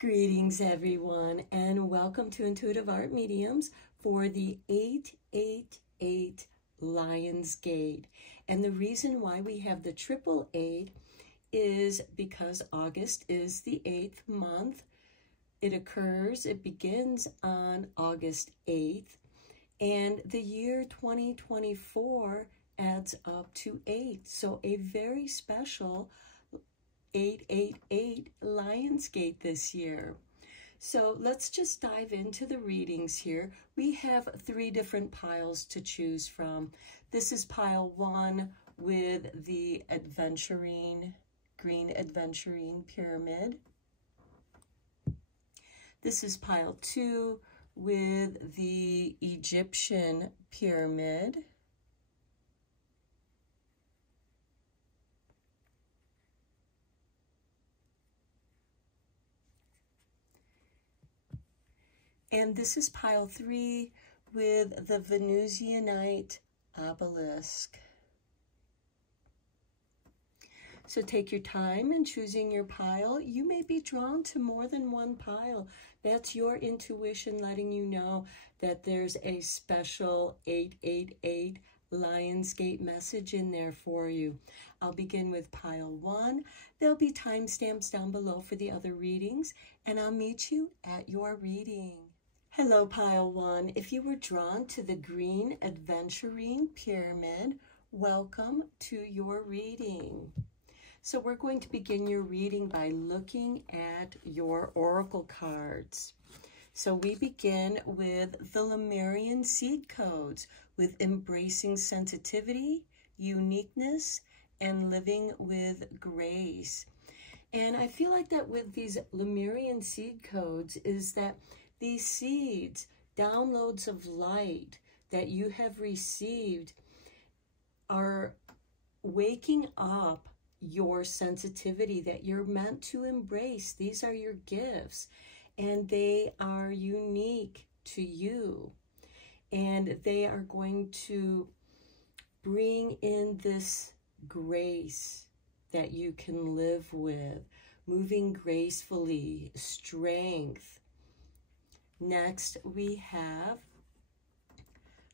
Greetings, everyone, and welcome to Intuitive Art Mediums for the 888 Lionsgate. And the reason why we have the 888 is because August is the 8th month. It begins on August 8th, and the year 2024 adds up to 8. So a very special 888 Lionsgate this year. So let's just dive into the readings here. We have 3 different piles to choose from. This is pile 1 with the green adventuring pyramid. This is pile 2 with the Egyptian pyramid. And this is pile 3 with the Venusianite obelisk. So take your time in choosing your pile. You may be drawn to more than one pile. That's your intuition letting you know that there's a special 888 Lionsgate message in there for you. I'll begin with pile 1. There'll be timestamps down below for the other readings, and I'll meet you at your reading. Hello, pile 1. If you were drawn to the green adventuring pyramid, welcome to your reading. So we're going to begin your reading by looking at your oracle cards. So we begin with the Lemurian seed codes with embracing sensitivity, uniqueness, and living with grace. And I feel like that with these Lemurian seed codes is that these seeds, downloads of light that you have received, are waking up your sensitivity that you're meant to embrace. These are your gifts, and they are unique to you. And they are going to bring in this grace that you can live with, moving gracefully, strength. Next, we have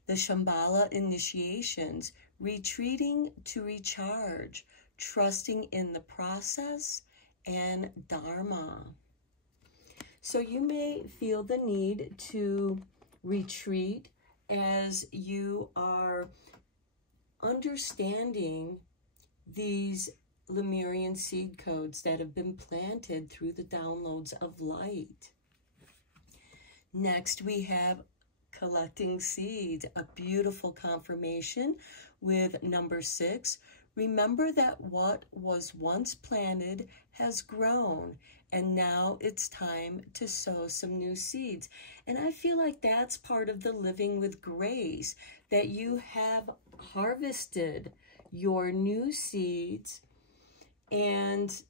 the Shambhala initiations, retreating to recharge, trusting in the process, and Dharma. So you may feel the need to retreat as you are understanding these Lemurian seed codes that have been planted through the downloads of light. Next, we have collecting seeds, a beautiful confirmation with number 6. Remember that what was once planted has grown, and now it's time to sow some new seeds. And I feel like that's part of the living with grace, that you have harvested your new seeds and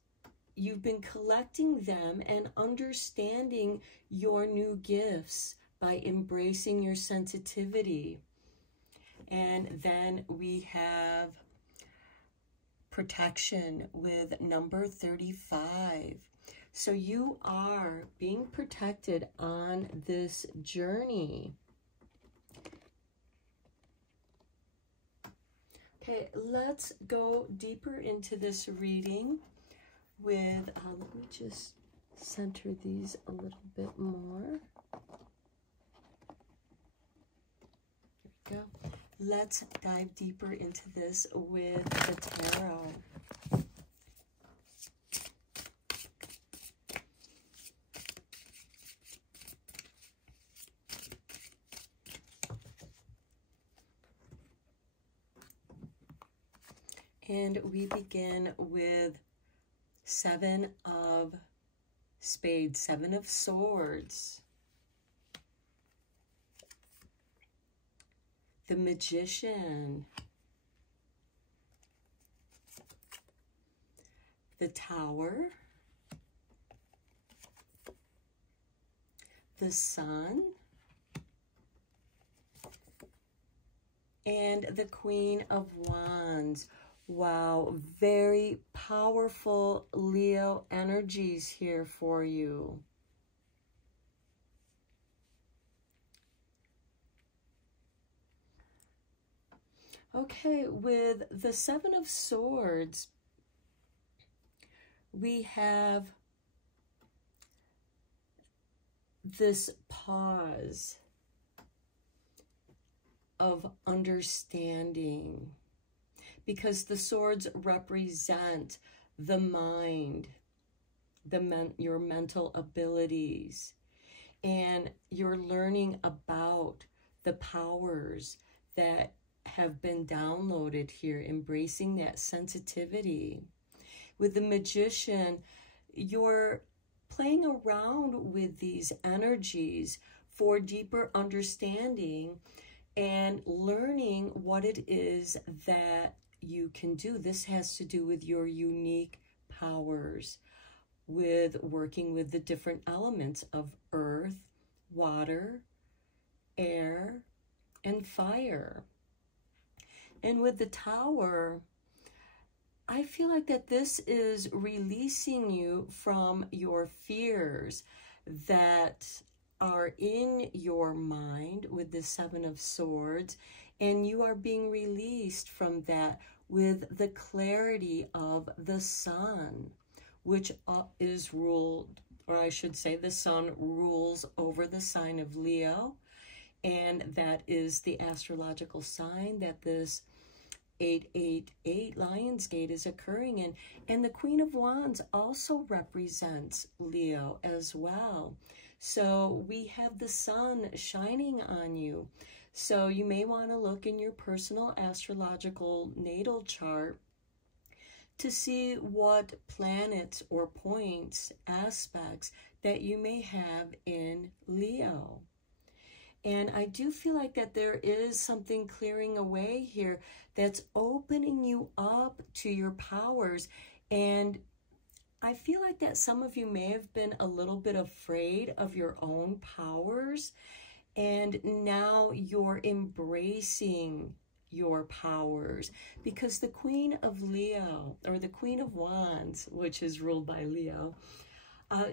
you've been collecting them and understanding your new gifts by embracing your sensitivity. And then we have protection with number 35. So you are being protected on this journey. Okay, let's go deeper into this reading with, let me just center these a little bit more. There we go. Let's dive deeper into this with the tarot. And we begin with 7 of spades, 7 of swords. The Magician. The Tower. The Sun. And the Queen of Wands. Wow, very powerful Leo energies here for you. Okay, with the Seven of Swords, we have this pause of understanding, because the swords represent the mind, your mental abilities, and you're learning about the powers that have been downloaded here, embracing that sensitivity. With the Magician, you're playing around with these energies for deeper understanding and learning what it is that you can do. This has to do with your unique powers, with working with the different elements of earth, water, air, and fire. And with the Tower, I feel like that this is releasing you from your fears that are in your mind with the Seven of Swords, and you are being released from that with the clarity of the sun, which is ruled, or I should say the sun rules over the sign of Leo, and that is the astrological sign that this 888 Lionsgate is occurring in. And the Queen of Wands also represents Leo as well. So we have the sun shining on you. So you may want to look in your personal astrological natal chart to see what planets or points, aspects that you may have in Leo. And I do feel like that there is something clearing away here that's opening you up to your powers. And I feel like that some of you may have been a little bit afraid of your own powers, and now you're embracing your powers, because the Queen of Leo, or the Queen of Wands, which is ruled by Leo,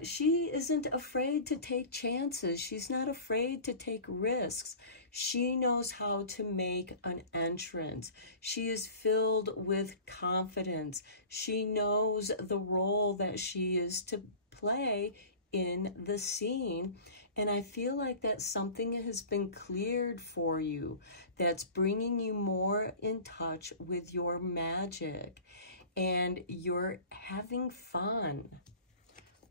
she isn't afraid to take chances. She's not afraid to take risks. She knows how to make an entrance. She is filled with confidence. She knows the role that she is to play in the scene. And I feel like that something has been cleared for you that's bringing you more in touch with your magic. And you're having fun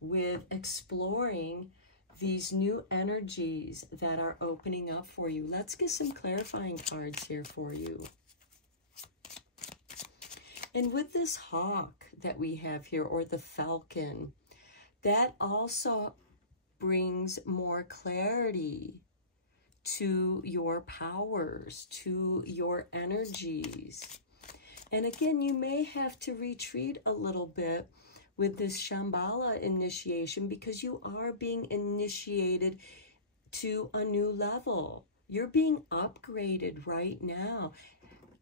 with exploring these new energies that are opening up for you. Let's get some clarifying cards here for you. And with this hawk that we have here, or the falcon, that also brings more clarity to your powers, to your energies. And again, you may have to retreat a little bit with this Shambhala initiation, because you are being initiated to a new level. You're being upgraded right now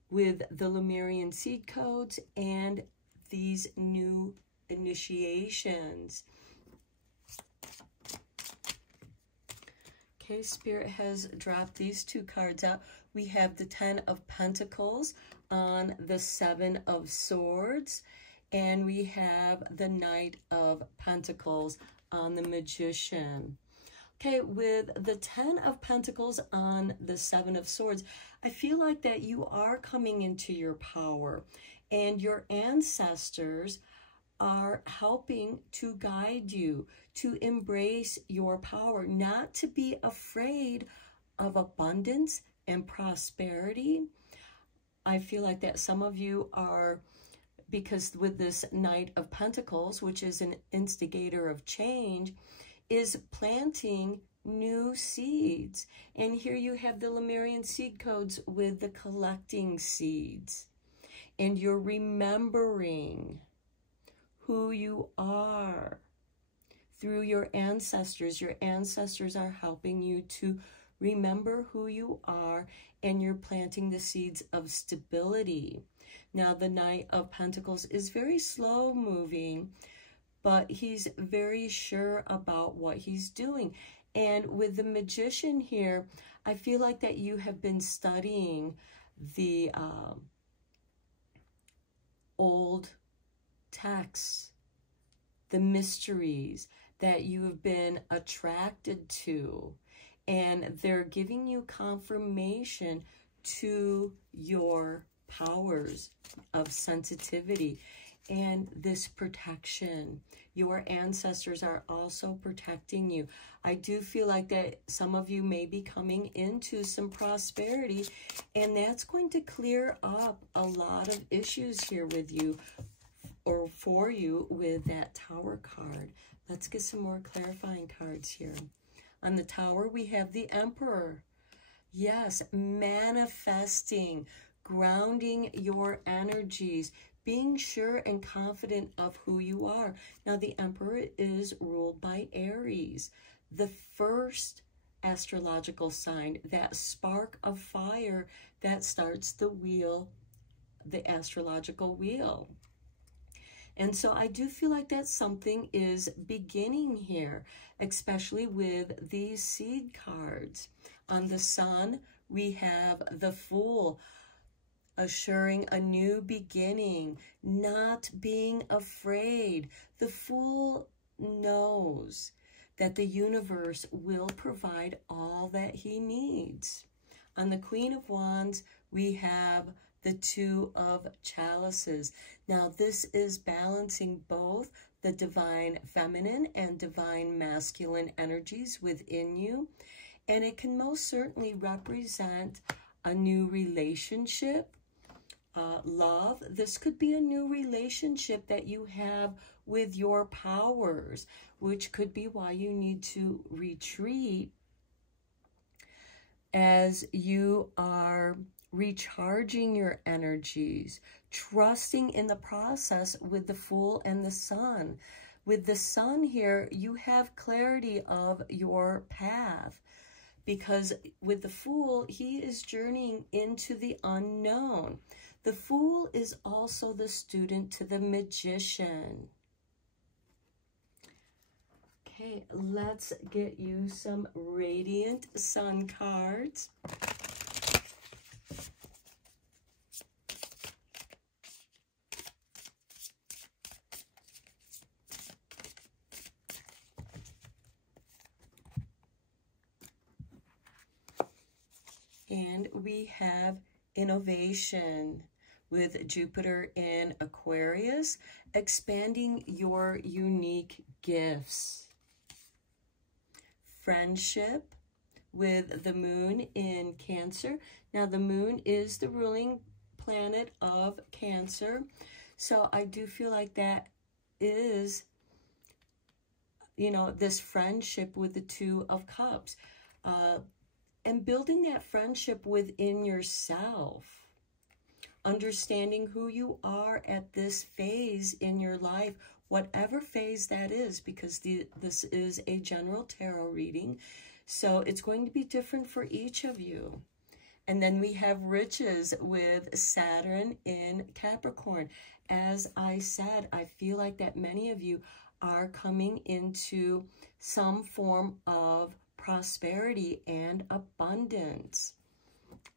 with the Lemurian seed codes and these new initiations. Okay, Spirit has dropped these two cards out. We have the 10 of Pentacles on the 7 of Swords, and we have the Knight of Pentacles on the Magician. Okay, with the 10 of Pentacles on the 7 of Swords, I feel like that you are coming into your power, and your ancestors are helping to guide you to embrace your power, not to be afraid of abundance and prosperity. I feel like that some of you are, because with this Knight of Pentacles, which is an instigator of change, is planting new seeds. And here you have the Lemurian seed codes with the collecting seeds. And you're remembering who you are through your ancestors. Your ancestors are helping you to remember who you are, and you're planting the seeds of stability. Now, the Knight of Pentacles is very slow moving, but he's very sure about what he's doing. And with the Magician here, I feel like that you have been studying the old texts, the mysteries that you have been attracted to, and they're giving you confirmation to your powers of sensitivity and this protection. Your ancestors are also protecting you. I do feel like that some of you may be coming into some prosperity, and that's going to clear up a lot of issues here with you, or for you, with that Tower card. Let's get some more clarifying cards here. On the Tower, we have the Emperor. Yes, manifesting, grounding your energies, being sure and confident of who you are. Now, the Emperor is ruled by Aries, the first astrological sign, that spark of fire that starts the wheel, the astrological wheel. And so I do feel like that something is beginning here, especially with these seed cards. On the Sun, we have the Fool, assuring a new beginning, not being afraid. The Fool knows that the universe will provide all that he needs. On the Queen of Wands, we have the Two of Chalices. Now, this is balancing both the divine feminine and divine masculine energies within you. And it can most certainly represent a new relationship, love. This could be a new relationship that you have with your powers, which could be why you need to retreat as you are recharging your energies, trusting in the process with the Fool and the Sun. With the Sun here, you have clarity of your path, because with the Fool, he is journeying into the unknown. The Fool is also the student to the Magician. Okay, let's get you some Radiant Sun cards. And we have Innovation with Jupiter in Aquarius, expanding your unique gifts. Friendship with the Moon in Cancer. Now, the Moon is the ruling planet of Cancer, so I do feel like that is, you know, this friendship with the Two of Cups. And building that friendship within yourself, understanding who you are at this phase in your life, whatever phase that is, because this is a general tarot reading, so it's going to be different for each of you. And then we have Riches with Saturn in Capricorn. As I said, I feel like that many of you are coming into some form of prosperity and abundance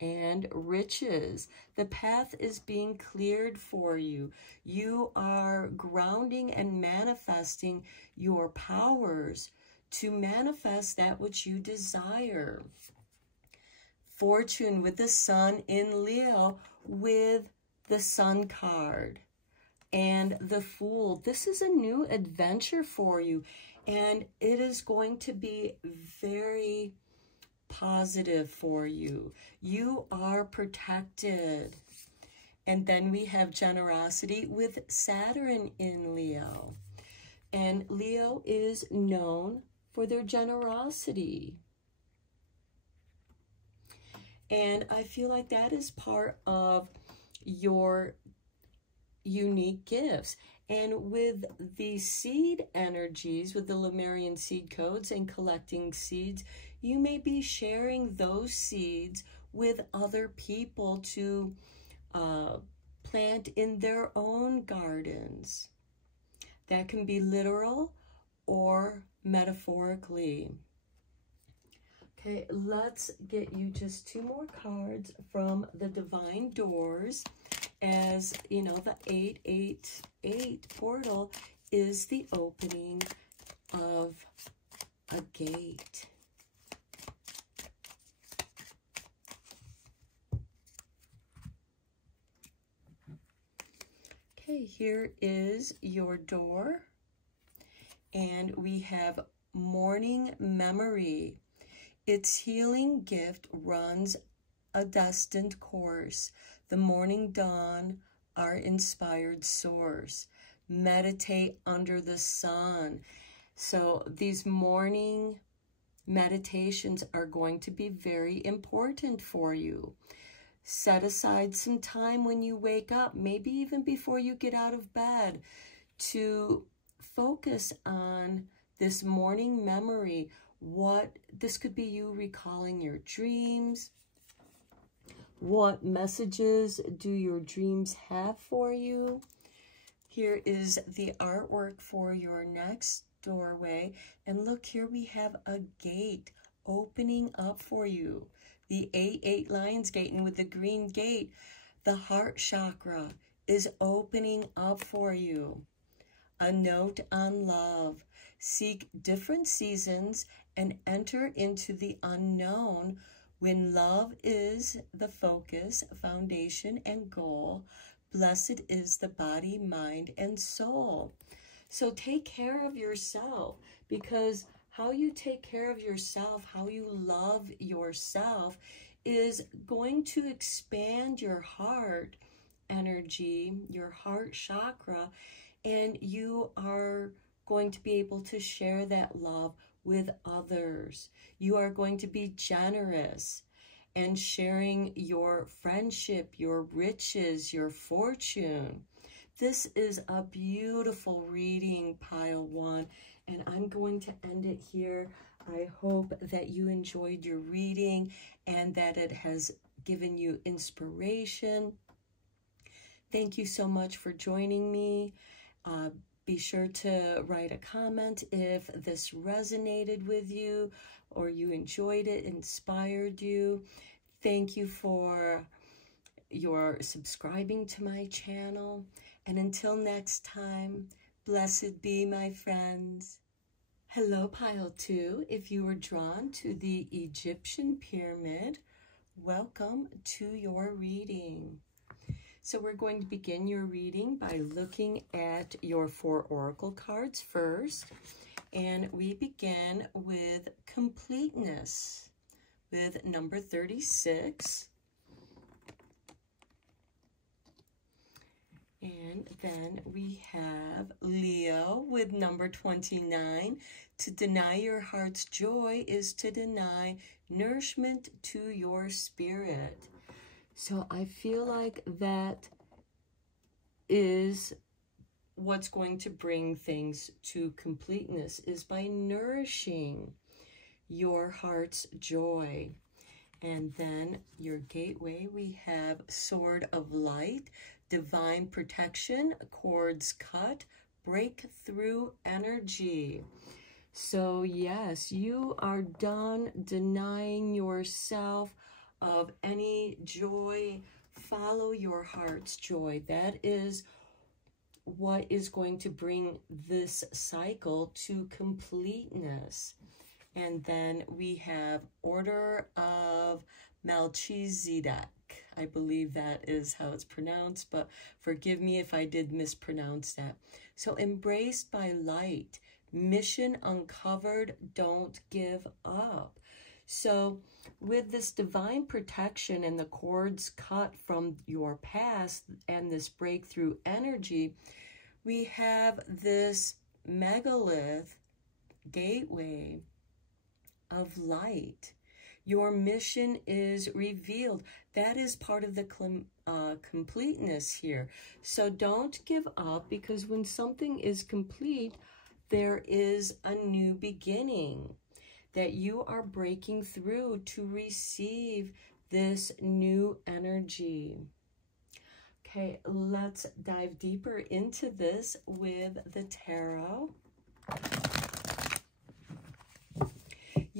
and riches. The path is being cleared for you. You are grounding and manifesting your powers to manifest that which you desire. Fortune with the Sun in Leo with the Sun card and the Fool. This is a new adventure for you, and it is going to be very positive for you. You are protected. And then we have Generosity with Saturn in Leo. And Leo is known for their generosity. And I feel like that is part of your unique gifts. And with the seed energies, with the Lemurian seed codes and collecting seeds, you may be sharing those seeds with other people to plant in their own gardens. That can be literal or metaphorically. Okay, let's get you just 2 more cards from the Divine Doors. As you know, the 888 portal is the opening of a gate. Okay, here is your door, and we have morning memory. Its healing gift runs a destined course. The morning dawn, our inspired source. Meditate under the sun. So these morning meditations are going to be very important for you. Set aside some time when you wake up, maybe even before you get out of bed, to focus on this morning memory. This could be you recalling your dreams. What messages do your dreams have for you? Here is the artwork for your next doorway. And look, here we have a gate opening up for you. The 8-8 Lions Gate, and with the green gate, the heart chakra is opening up for you. A note on love. Seek different seasons and enter into the unknown. When love is the focus, foundation, and goal, blessed is the body, mind, and soul. So take care of yourself, because how you take care of yourself, how you love yourself, is going to expand your heart energy, your heart chakra, and you are going to be able to share that love with others. You are going to be generous and sharing your friendship, your riches, your fortune. This is a beautiful reading, Pile 1, and I'm going to end it here. I hope that you enjoyed your reading and that it has given you inspiration. Thank you so much for joining me. Be sure to write a comment if this resonated with you or you enjoyed it, inspired you. Thank you for your subscribing to my channel. And until next time, blessed be my friends. Hello, Pile 2. If you were drawn to the Egyptian pyramid, welcome to your reading. So we're going to begin your reading by looking at your 4 oracle cards first. And we begin with completeness with number 36. And then we have Leo with number 29. To deny your heart's joy is to deny nourishment to your spirit. So I feel like that is what's going to bring things to completeness, is by nourishing your heart's joy. And then your gateway, we have Sword of Light, divine protection, cords cut, breakthrough energy. So yes, you are done denying yourself of any joy. Follow your heart's joy. That is what is going to bring this cycle to completeness. And then we have Order of Melchizedek. I believe that is how it's pronounced, but forgive me if I did mispronounce that. So embraced by light, mission uncovered, don't give up. So with this divine protection and the cords cut from your past and this breakthrough energy, we have this megalith gateway of light. Your mission is revealed. That is part of the completeness here. So don't give up, because when something is complete, there is a new beginning that you are breaking through to receive this new energy. Okay, let's dive deeper into this with the tarot.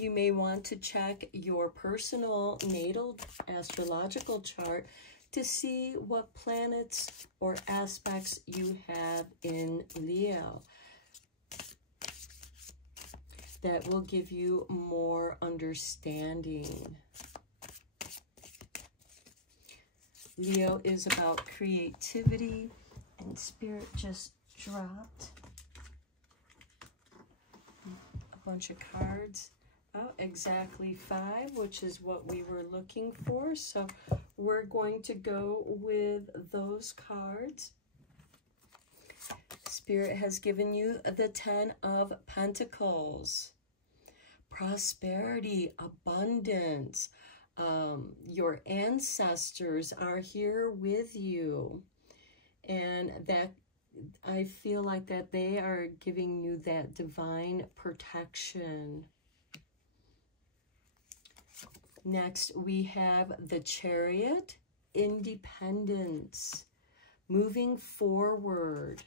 you may want to check your personal natal astrological chart to see what planets or aspects you have in Leo. That will give you more understanding. Leo is about creativity, and Spirit just dropped a bunch of cards. Oh, exactly 5, which is what we were looking for. So we're going to go with those cards. Spirit has given you the 10 of Pentacles. Prosperity, abundance. Your ancestors are here with you. And that I feel like that they are giving you that divine protection. Next, we have the Chariot, independence, moving forward.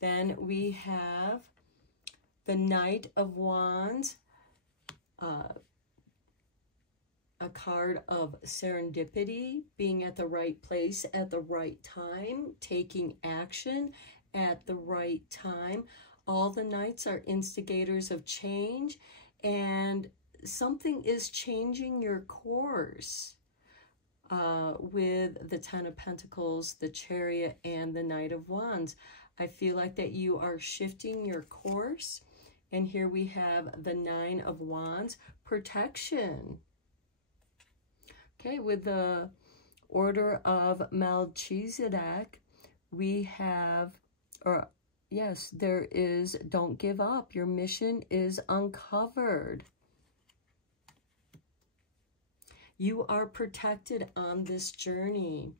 Then we have the Knight of Wands, a card of serendipity, being at the right place at the right time, taking action at the right time. All the Knights are instigators of change, and something is changing your course with the 10 of Pentacles, the Chariot, and the Knight of Wands. I feel like that you are shifting your course. And here we have the 9 of Wands, protection. Okay, with the Order of Melchizedek, we have, or yes, there is, don't give up. Your mission is uncovered. You are protected on this journey.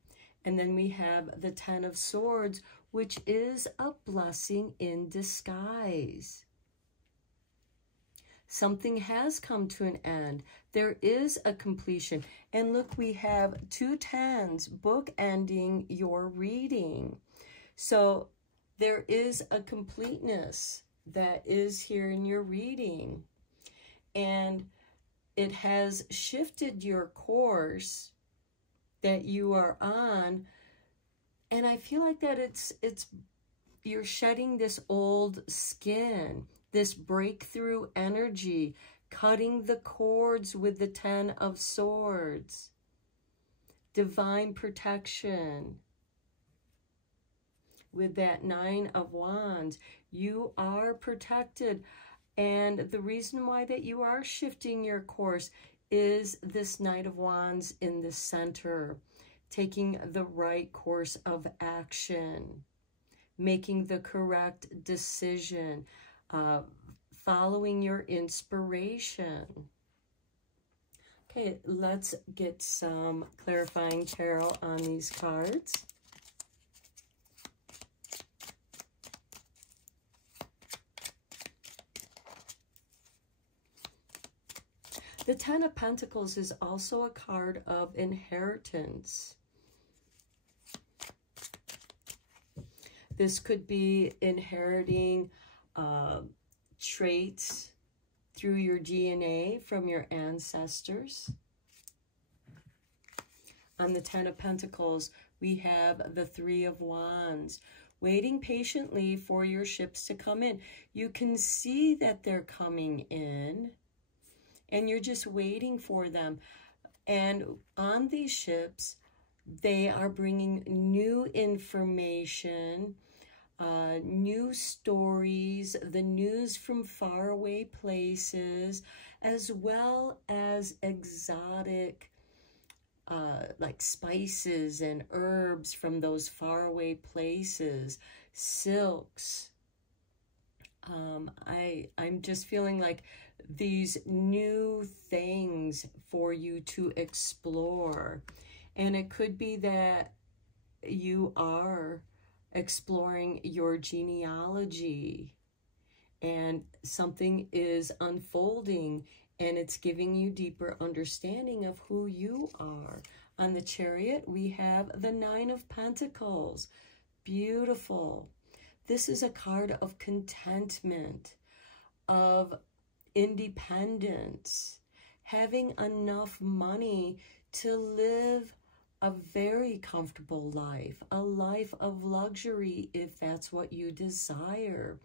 And then we have the 10 of Swords, which is a blessing in disguise. Something has come to an end. There is a completion. And look, we have 2 10s bookending your reading. So there is a completeness that is here in your reading. And it has shifted your course that you are on. And I feel like that you're shedding this old skin, this breakthrough energy, cutting the cords with the 10 of Swords. Divine protection. With that 9 of Wands, you are protected. And the reason why that you are shifting your course is this Knight of Wands in the center, taking the right course of action, making the correct decision, following your inspiration. Okay, let's get some clarifying tarot on these cards. The 10 of Pentacles is also a card of inheritance. This could be inheriting traits through your DNA from your ancestors. On the 10 of Pentacles, we have the 3 of Wands, waiting patiently for your ships to come in. You can see that they're coming in, and you're just waiting for them. And on these ships, they are bringing new information, new stories, the news from faraway places, as well as exotic like spices and herbs from those faraway places, silks. I'm just feeling like these new things for you to explore. And it could be that you are exploring your genealogy and something is unfolding and it's giving you deeper understanding of who you are. On the Chariot, we have the 9 of Pentacles. Beautiful. This is a card of contentment, of independence, having enough money to live a very comfortable life, a life of luxury if that's what you desire,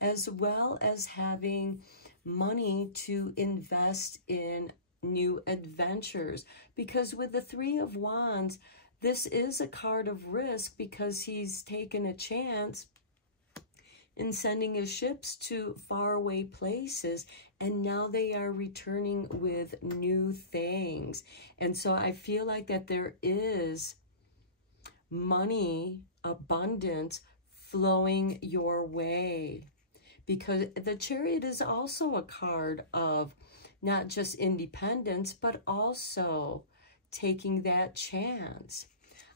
as well as having money to invest in new adventures. Because with the Three of Wands, this is a card of risk because he's taken a chance in sending his ships to faraway places, and now they are returning with new things. And so I feel like that there is money, abundance flowing your way, because the Chariot is also a card of not just independence, but also taking that chance.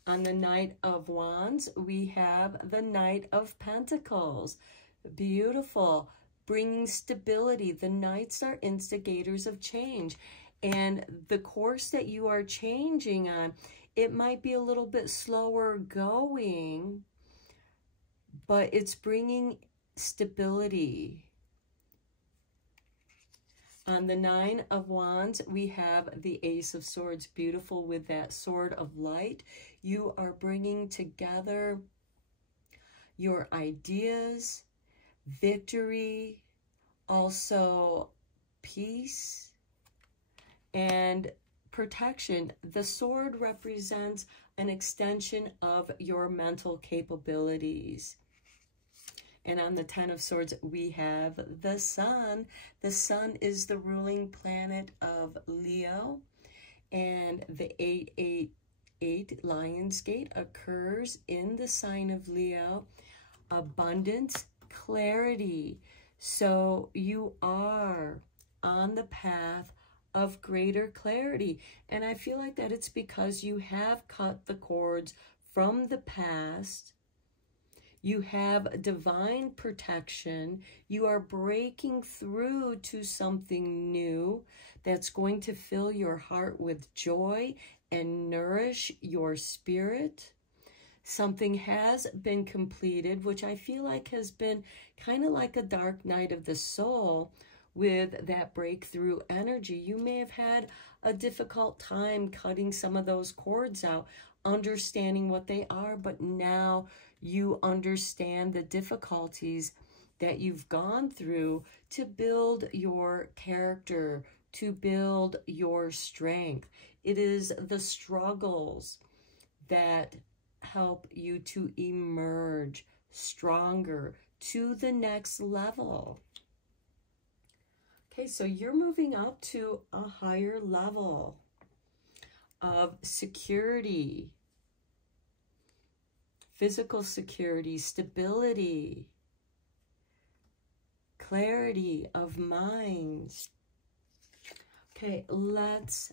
On the Knight of Wands, we have the Knight of Pentacles. Beautiful. Bringing stability. The Knights are instigators of change. And the course that you are changing on, it might be a little bit slower going, but it's bringing stability. On the Nine of Wands, we have the Ace of Swords, beautiful with that sword of light. You are bringing together your ideas, victory, also peace, and protection. The sword represents an extension of your mental capabilities. And on the Ten of Swords, we have the Sun. The Sun is the ruling planet of Leo. And the 888 Lionsgate occurs in the sign of Leo. Abundance, clarity. So you are on the path of greater clarity. And I feel like that it's because you have cut the cords from the past. You have divine protection. You are breaking through to something new that's going to fill your heart with joy and nourish your spirit. Something has been completed, which I feel like has been kind of like a dark night of the soul with that breakthrough energy. You may have had a difficult time cutting some of those cords out, understanding what they are, but now you understand the difficulties that you've gone through to build your character, to build your strength. It is the struggles that help you to emerge stronger to the next level. Okay, so you're moving up to a higher level of security, physical security, stability, clarity of mind. Okay, let's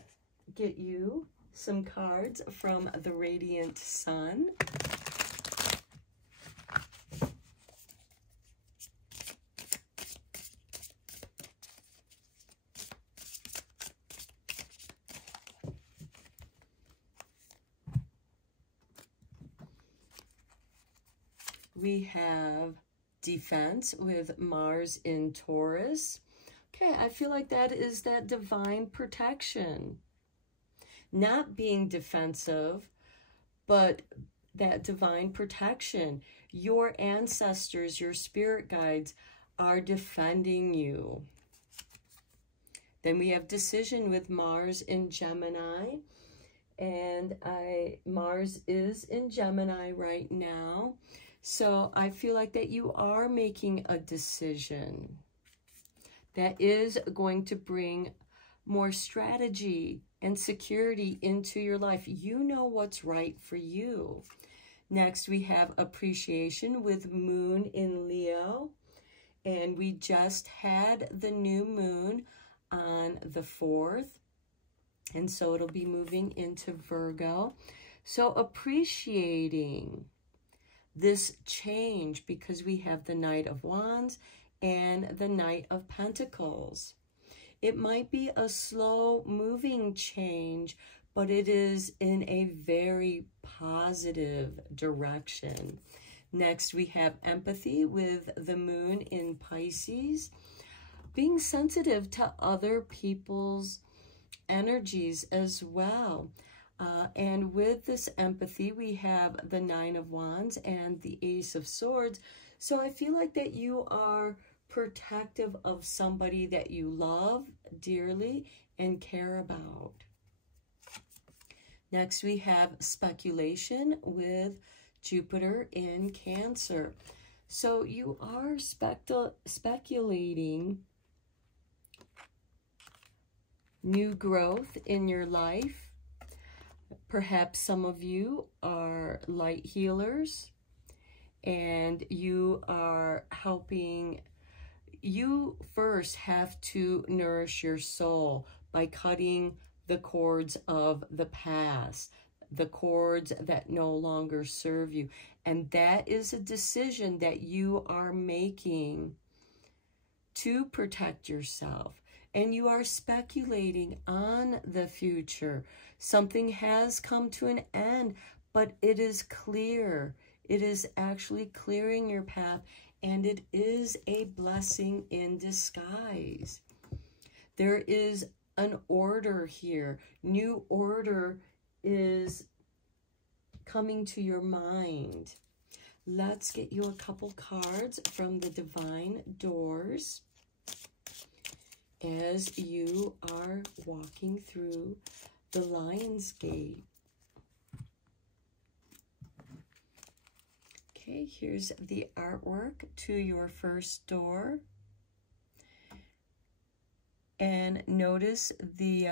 get you some cards from the Radiant Sun. We have defense with Mars in Taurus. Okay, I feel like that is that divine protection. Not being defensive, but that divine protection. Your ancestors, your spirit guides are defending you. Then we have decision with Mars in Gemini. And Mars is in Gemini right now. So I feel like that you are making a decision that is going to bring more strategy and security into your life. You know what's right for you. Next, we have appreciation with Moon in Leo. And we just had the new moon on the 4th. And so it'll be moving into Virgo. So appreciating this change, because we have the Knight of Wands and the Knight of Pentacles. It might be a slow moving change, but it is in a very positive direction. Next, we have empathy with the moon in Pisces. being sensitive to other people's energies as well. And with this empathy, we have the Nine of Wands and the Ace of Swords. So I feel like that you are protective of somebody that you love dearly and care about. Next, we have speculation with Jupiter in Cancer. So you are speculating new growth in your life. Perhaps some of you are light healers and you are helping. You first have to nourish your soul by cutting the cords of the past, the cords that no longer serve you. And that is a decision that you are making to protect yourself. And you are speculating on the future. Something has come to an end, but it is clear. It is actually clearing your path, and it is a blessing in disguise. There is an order here. New order is coming to your mind. Let's get you a couple cards from the Divine Doors as you are walking through the Lion's Gate. Okay, here's the artwork to your first door. And notice the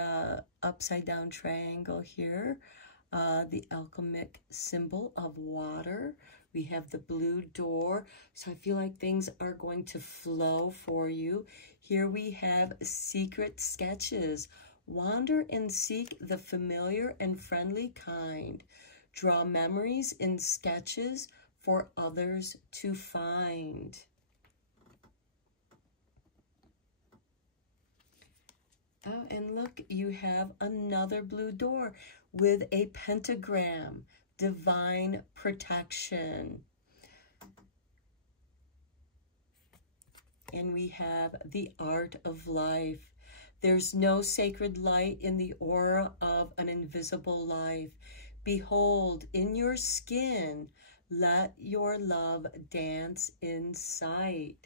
upside down triangle here, the alchemic symbol of water. We have the blue door. So I feel like things are going to flow for you. Here we have secret sketches. Wander and seek the familiar and friendly kind. Draw memories in sketches for others to find. Oh, and look, you have another blue door with a pentagram, divine protection. And we have the art of life. There's no sacred light in the aura of an invisible life. Behold, in your skin, let your love dance in sight.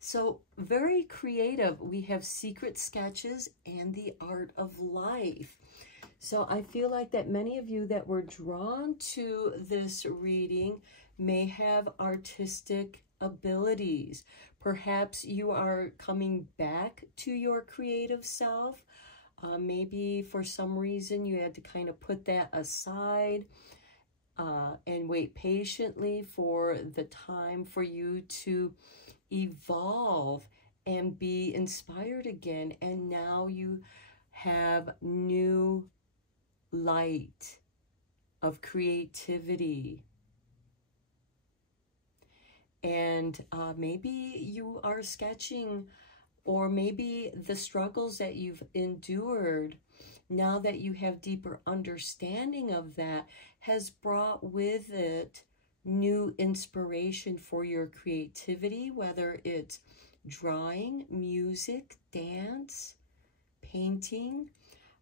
So very creative. We have secret sketches and the art of life. So I feel like that many of you that were drawn to this reading may have artistic abilities. Perhaps you are coming back to your creative self. Maybe for some reason you had to kind of put that aside and wait patiently for the time for you to evolve and be inspired again. And now you have new light of creativity. And maybe you are sketching, or maybe the struggles that you've endured, now that you have deeper understanding of that, has brought with it new inspiration for your creativity, whether it's drawing, music, dance, painting,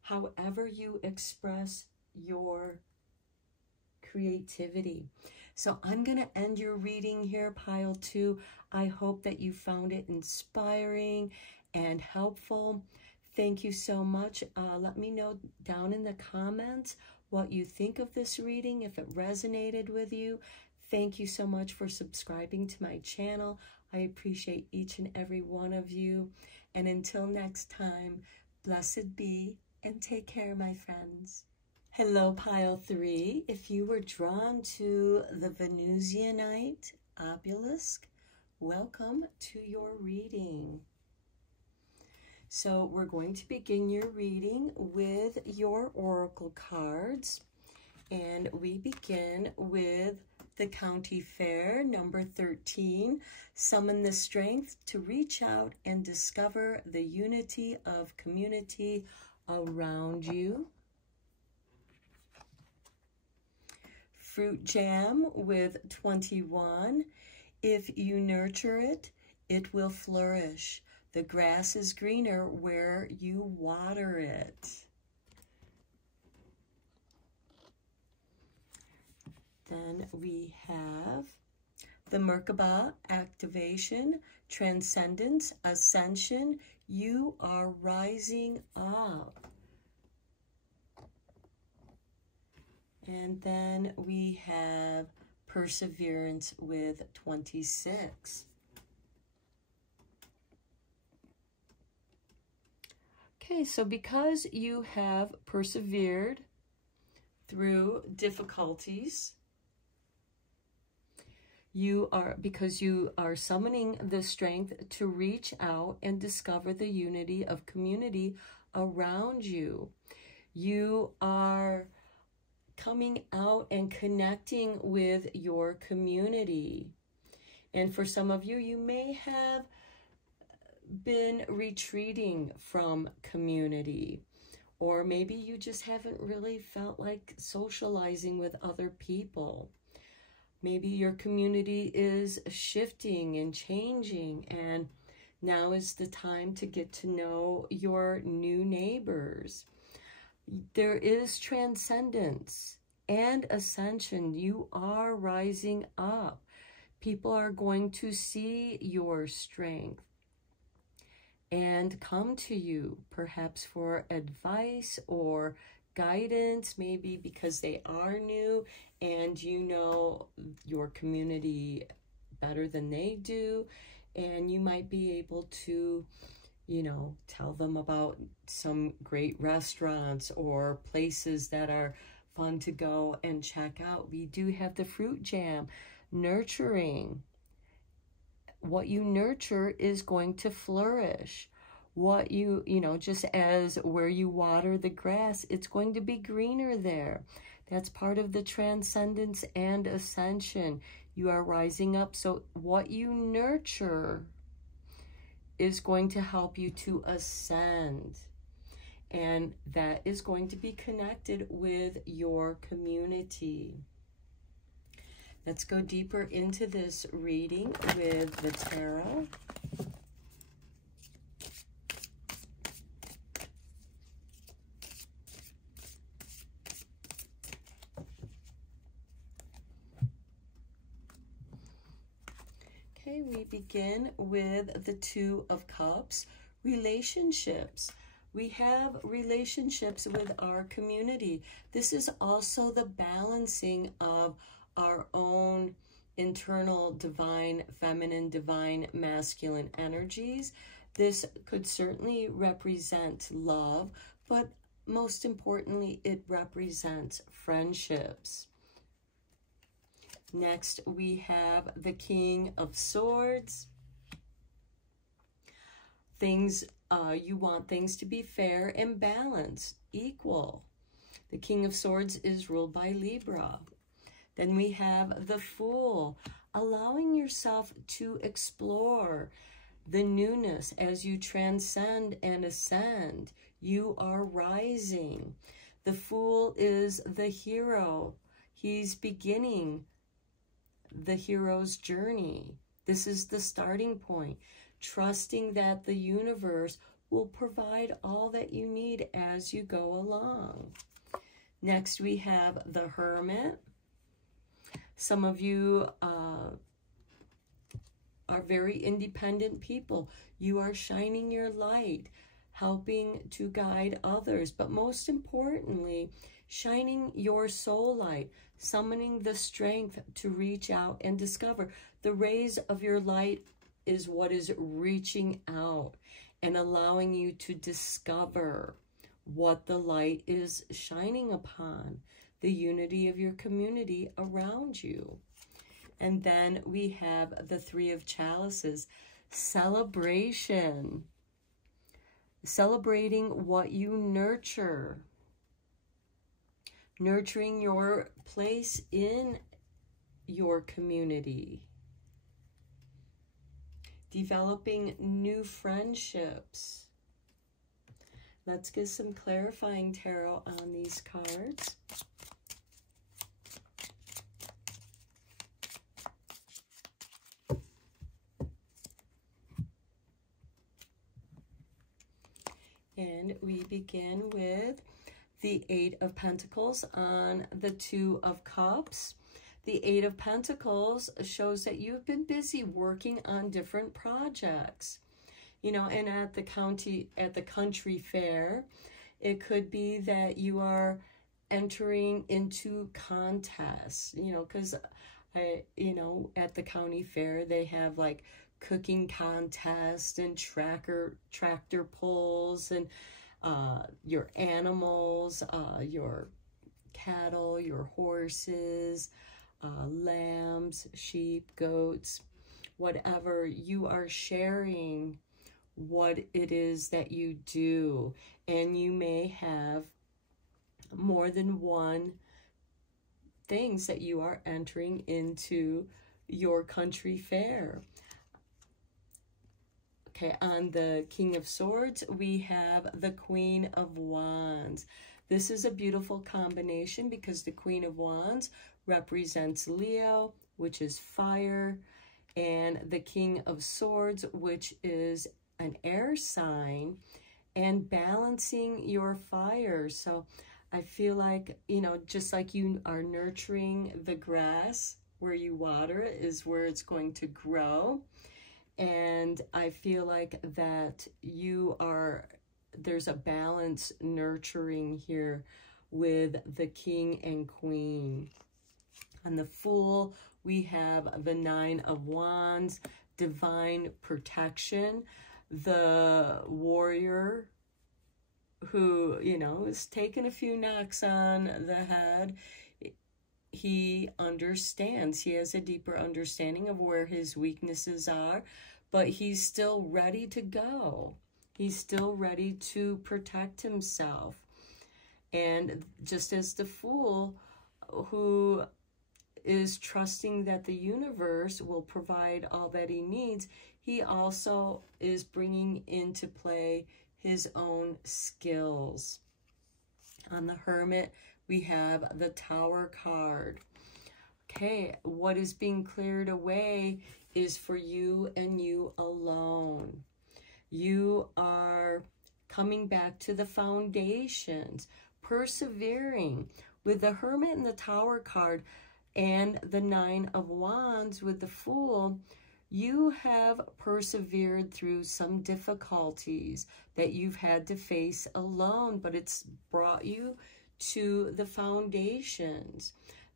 however you express your creativity. So I'm going to end your reading here, Pile 2. I hope that you found it inspiring and helpful. Thank you so much. Let me know down in the comments what you think of this reading, if it resonated with you. Thank you so much for subscribing to my channel. I appreciate each and every one of you. And until next time, blessed be and take care, my friends. Hello, Pile 3. If you were drawn to the Venusianite obelisk, welcome to your reading. So we're going to begin your reading with your oracle cards. And we begin with the County Fair, number 13. Summon the strength to reach out and discover the unity of community around you. Fruit Jam with 21. If you nurture it, it will flourish. The grass is greener where you water it. Then we have the Merkaba activation, transcendence, ascension. You are rising up. And then we have perseverance with 26. Okay, so because you have persevered through difficulties, because you are summoning the strength to reach out and discover the unity of community around you. You are coming out and connecting with your community. And for some of you, you may have been retreating from community, or maybe you just haven't really felt like socializing with other people. Maybe your community is shifting and changing, and now is the time to get to know your new neighbors. There is transcendence and ascension. You are rising up. People are going to see your strength and come to you, perhaps for advice or guidance, maybe because they are new and you know your community better than they do, and you might be able to, you know, tell them about some great restaurants or places that are fun to go and check out. We do have the fruit jam, nurturing. What you nurture is going to flourish. What you know, just as where you water the grass, it's going to be greener there. That's part of the transcendence and ascension. You are rising up. So what you nurture is going to help you to ascend. And that is going to be connected with your community. Let's go deeper into this reading with the tarot. Okay, we begin with the Two of Cups, relationships. We have relationships with our community. This is also the balancing of our own internal divine feminine, divine masculine energies. This could certainly represent love, but most importantly, it represents friendships. Next, we have the King of Swords. You want things to be fair and balanced, equal. The King of Swords is ruled by Libra. Then we have the Fool, allowing yourself to explore the newness as you transcend and ascend. You are rising. The Fool is the hero. He's beginning the hero's journey. This is the starting point, trusting that the universe will provide all that you need as you go along. Next, we have the Hermit. Some of you are very independent people. You are shining your light, helping to guide others, but most importantly, shining your soul light, summoning the strength to reach out and discover. The rays of your light is what is reaching out and allowing you to discover what the light is shining upon, the unity of your community around you. And then we have the Three of Chalices, celebration, celebrating what you nurture, nurturing your place in your community, developing new friendships. Let's get some clarifying tarot on these cards. And we begin with the Eight of Pentacles on the Two of Cups. The Eight of Pentacles shows that you've been busy working on different projects. You know, and at the country fair, it could be that you are entering into contests, you know, because at the county fair, they have like cooking contests and tractor pulls and your animals, your cattle, your horses, lambs, sheep, goats, whatever. You are sharing what it is that you do, and you may have more than one things that you are entering into your country fair. Okay, on the King of Swords, we have the Queen of Wands. This is a beautiful combination because the Queen of Wands represents Leo, which is fire, and the King of Swords, which is an air sign, and balancing your fire. So I feel like, you know, just like you are nurturing the grass, where you water it is where it's going to grow. And I feel like that there's a balance nurturing here with the King and Queen. On the Fool, we have the Nine of Wands, divine protection. The warrior who, you know, is taking a few knocks on the head, he understands. He has a deeper understanding of where his weaknesses are, but he's still ready to go. He's still ready to protect himself. And just as the Fool, who is trusting that the universe will provide all that he needs, he also is bringing into play his own skills. On the Hermit, we have the Tower card. Okay, what is being cleared away is for you and you alone. You are coming back to the foundations, persevering. With the Hermit and the Tower card and the Nine of Wands with the Fool, you have persevered through some difficulties that you've had to face alone, but it's brought you to the foundations.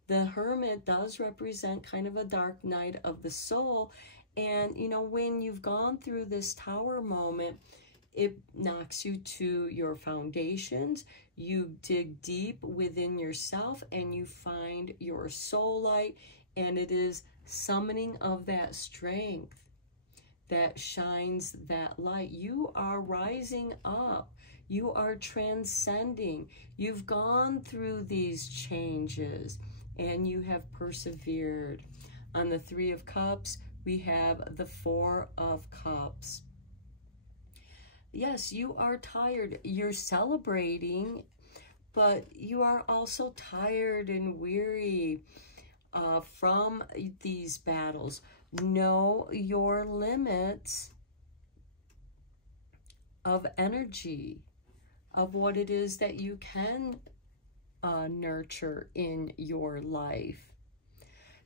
The Hermit does represent kind of a dark night of the soul. And, you know, when you've gone through this Tower moment, it knocks you to your foundations. You dig deep within yourself and you find your soul light, and it is summoning of that strength that shines that light. You are rising up. You are transcending. You've gone through these changes and you have persevered. On the Three of Cups, we have the Four of Cups. Yes, you are tired. You're celebrating, but you are also tired and weary from these battles. Know your limits of energy, of what it is that you can nurture in your life.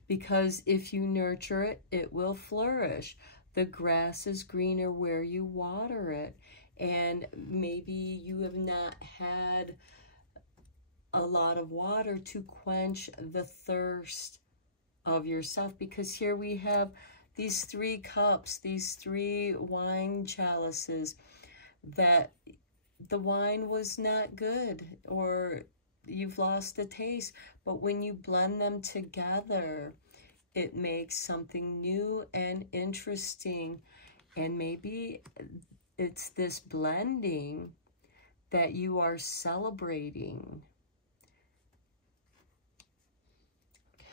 Because if you nurture it, it will flourish. The grass is greener where you water it. And maybe you have not had a lot of water to quench the thirst of yourself, because here we have these 3 cups, these 3 wine chalices, that the wine was not good or you've lost the taste, but when you blend them together, it makes something new and interesting. And maybe it's this blending that you are celebrating.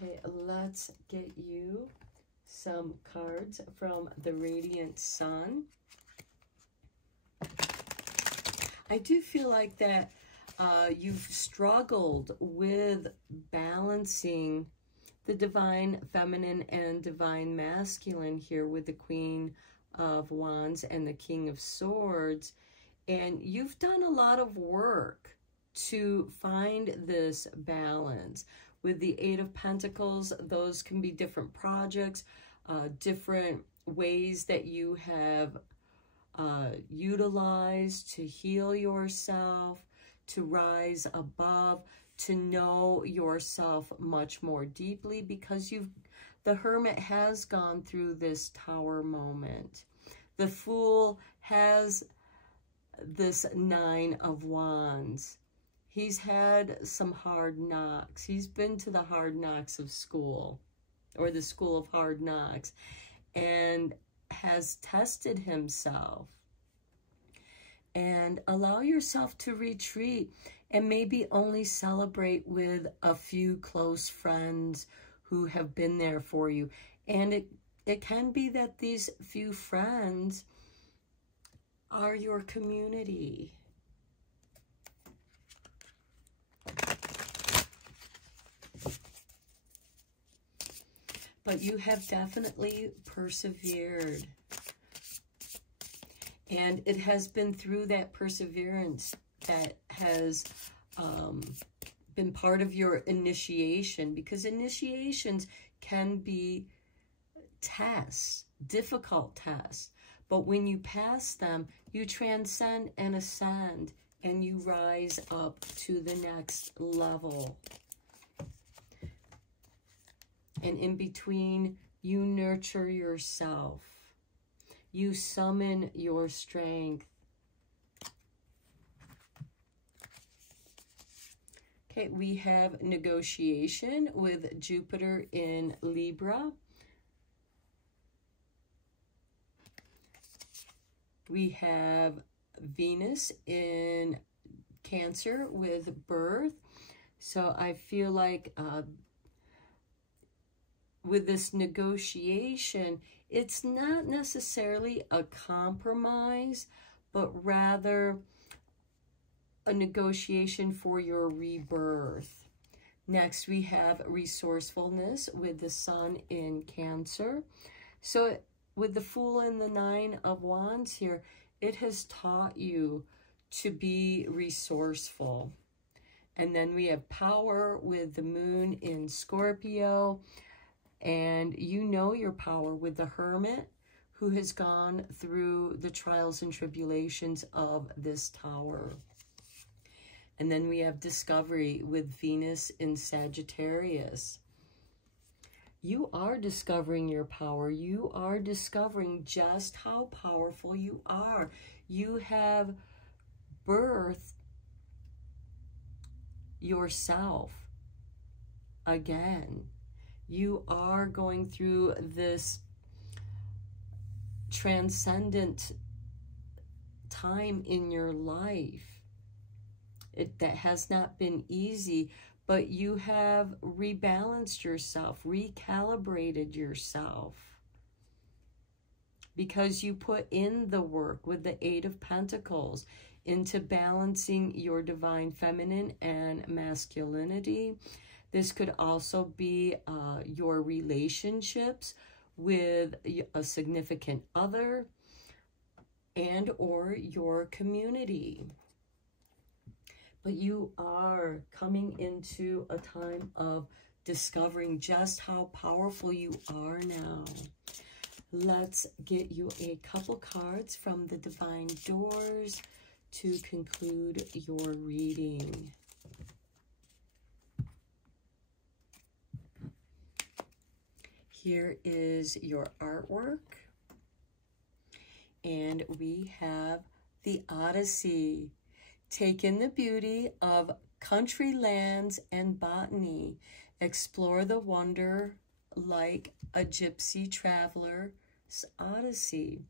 Okay, let's get you some cards from the Radiant Sun. I do feel like that you've struggled with balancing the divine feminine and divine masculine here with the Queen of Wands and the King of Swords. And you've done a lot of work to find this balance. With the Eight of Pentacles, those can be different projects, different ways that you have utilized to heal yourself, to rise above, to know yourself much more deeply, because the Hermit has gone through this Tower moment. The Fool has this Nine of Wands. He's had some hard knocks. He's been to the hard knocks of school, or the school of hard knocks, and has tested himself. And allow yourself to retreat and maybe only celebrate with a few close friends who have been there for you. And it can be that these few friends are your community. But you have definitely persevered. And it has been through that perseverance that has been part of your initiation, because initiations can be tests, difficult tests. But when you pass them, you transcend and ascend, and you rise up to the next level. And in between, you nurture yourself. You summon your strength. Okay, we have negotiation with Jupiter in Libra. We have Venus in Cancer with birth. So I feel like with this negotiation, it's not necessarily a compromise, but rather a negotiation for your rebirth. Next, we have resourcefulness with the Sun in Cancer. So with the Fool and the Nine of Wands here, it has taught you to be resourceful. And then we have power with the Moon in Scorpio. And you know your power with the Hermit, who has gone through the trials and tribulations of this Tower. And then we have discovery with Venus in Sagittarius. You are discovering your power. You are discovering just how powerful you are. You have birthed yourself again. You are going through this transcendent time in your life. That has not been easy, but you have rebalanced yourself, recalibrated yourself, because you put in the work with the Eight of Pentacles into balancing your divine feminine and masculinity. This could also be your relationships with a significant other and or your community. But you are coming into a time of discovering just how powerful you are now. Let's get you a couple cards from the Divine Doors to conclude your reading. Here is your artwork. And we have the Odyssey. Take in the beauty of country lands and botany. Explore the wonder like a gypsy traveler's odyssey.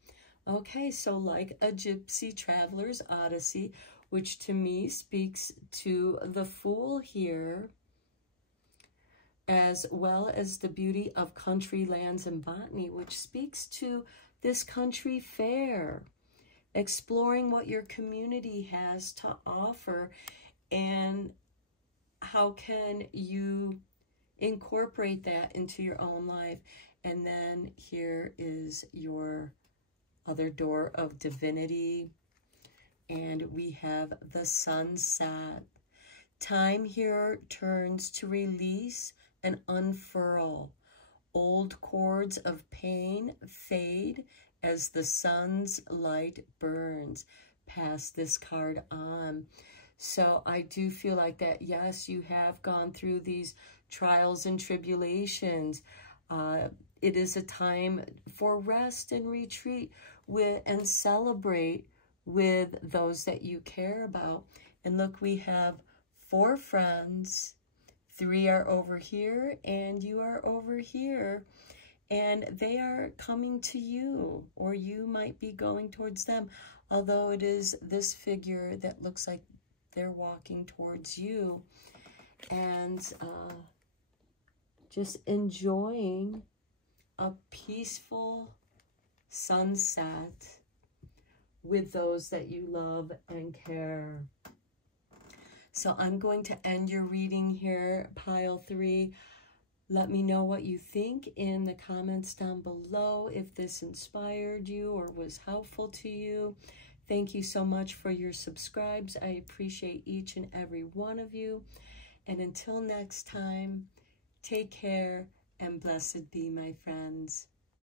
Okay, so like a gypsy traveler's odyssey, which to me speaks to the Fool here, as well as the beauty of country lands and botany, which speaks to this country fair. Exploring what your community has to offer and how can you incorporate that into your own life. And then here is your other door of divinity And we have the sunset. Time here turns to release and unfurl. Old cords of pain fade as the sun's light burns. Pass this card on. So I do feel like that, yes, you have gone through these trials and tribulations. It is a time for rest and retreat and celebrate with those that you care about. And look, we have 4 friends. 3 are over here, and you are over here. And they are coming to you, or you might be going towards them. Although it is this figure that looks like they're walking towards you. And just enjoying a peaceful sunset with those that you love and care. So I'm going to end your reading here, pile 3. Let me know what you think in the comments down below, if this inspired you or was helpful to you. Thank you so much for your subscribes. I appreciate each and every one of you. And until next time, take care and blessed be, my friends.